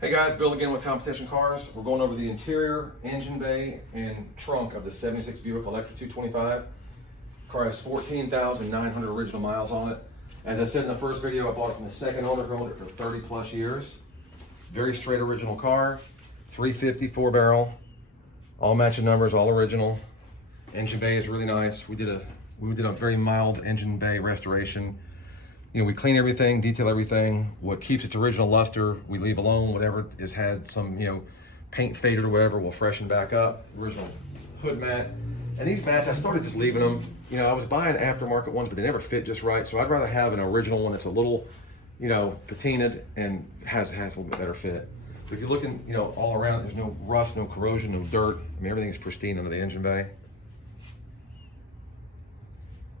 Hey guys, Bill again with Competition Cars. We're going over the interior, engine bay, and trunk of the 76 Buick Electra 225. Car has 14,900 original miles on it. As I said in the first video, I bought it from the second owner who owned it for 30 plus years. Very straight original car, 350 4-barrel, all matching numbers, all original. Engine bay is really nice. We did a very mild engine bay restoration. You know, we clean everything, detail everything. What keeps its original luster, we leave alone. Whatever has had some, paint faded or whatever, we'll freshen back up. Original hood mat. And these mats, I started just leaving them. I was buying aftermarket ones, but they never fit just right. So I'd rather have an original one that's a little, patinaed and has a little bit better fit. So if you're looking, all around, there's no rust, no corrosion, no dirt. I mean, everything's pristine under the engine bay.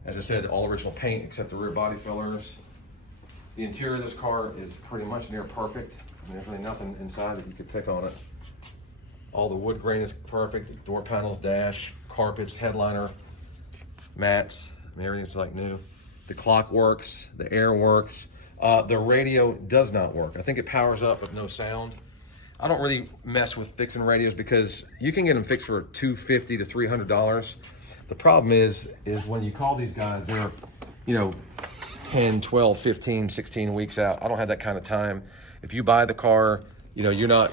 As I said, all original paint except the rear body fillers. The interior of this car is pretty much near perfect. I mean, there's really nothing inside that you could pick on it. All the wood grain is perfect. The door panels, dash, carpets, headliner, mats. I mean, everything's like new. The clock works, the air works. The radio does not work. I think it powers up with no sound. I don't really mess with fixing radios because you can get them fixed for $250 to $300. The problem is when you call these guys, they're, 10, 12, 15, 16 weeks out. I don't have that kind of time. If you buy the car, you're not,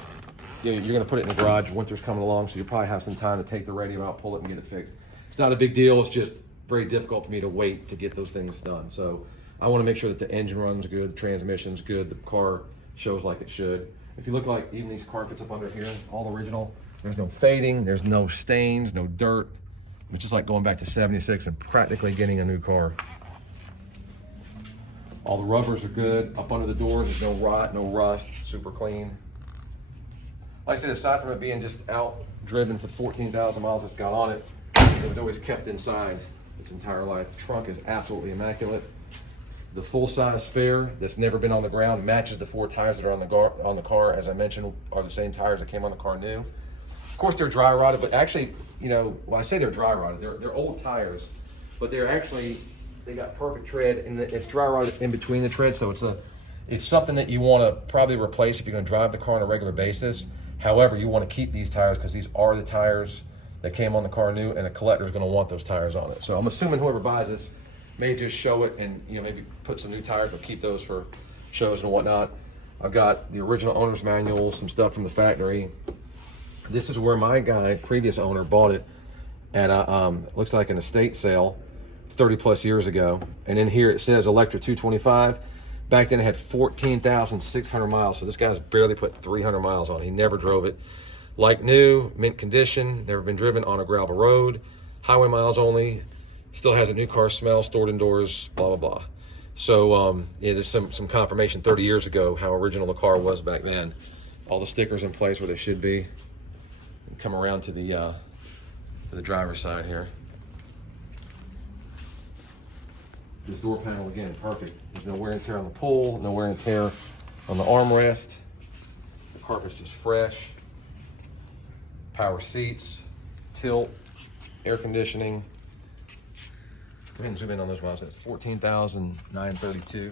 you're going to put it in the garage. Winter's coming along, so you probably have some time to take the radio out, pull it, and get it fixed. It's not a big deal. It's just very difficult for me to wait to get those things done. So I want to make sure that the engine runs good, the transmission's good, the car shows like it should. If you look like even these carpets up under here, all original. There's no fading, there's no stains, no dirt. It's just like going back to 76 and practically getting a new car. All the rubbers are good. Up under the doors, there's no rot, no rust, super clean. Like I said, aside from it being just out driven for 14,000 miles it's got on it, it was always kept inside its entire life. The trunk is absolutely immaculate. The full-size spare that's never been on the ground matches the 4 tires that are on the car, as I mentioned, are the same tires that came on the car new. Of course, they're dry rotted, but actually, I say they're dry rotted. They're old tires, but they're actually, they got perfect tread, and it's dry rotted in between the tread, so it's something that you want to probably replace if you're going to drive the car on a regular basis. However, you want to keep these tires because these are the tires that came on the car new, and a collector is going to want those tires on it. So I'm assuming whoever buys this may just show it and maybe put some new tires, but keep those for shows and whatnot. I've got the original owner's manual, some stuff from the factory. This is where my guy, previous owner, bought it at looks like an estate sale 30 plus years ago. And in here it says Electra 225. Back then it had 14,600 miles. So this guy's barely put 300 miles on it. He never drove it. Like new, mint condition, never been driven on a gravel road, highway miles only, still has a new car smell, stored indoors, blah, blah, blah. So there's some confirmation 30 years ago how original the car was back then. All the stickers in place where they should be. Come around to the driver's side here. This door panel, again, perfect. There's no wear and tear on the pull, no wear and tear on the armrest. The carpet's just fresh. Power seats, tilt, air conditioning. Go ahead and zoom in on those miles. That's 14,932.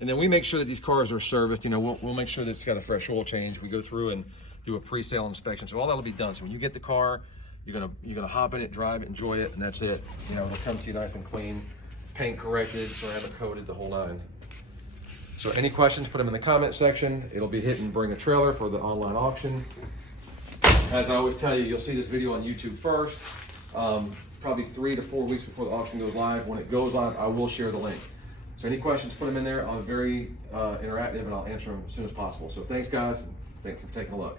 And then we make sure that these cars are serviced. We'll make sure that it's got a fresh oil change. We go through and do a pre-sale inspection. So all that'll be done. So when you get the car, you're gonna hop in it, drive it, enjoy it, and that's it. It'll come to you nice and clean, paint corrected, ceramic coated, the whole 9. So any questions, put them in the comment section. It'll be hitting Bring a Trailer for the online auction. As I always tell you, you'll see this video on YouTube first, probably 3 to 4 weeks before the auction goes live. When it goes live, I will share the link. So any questions, put them in there. I'm very interactive and I'll answer them as soon as possible. So thanks guys, thanks for taking a look.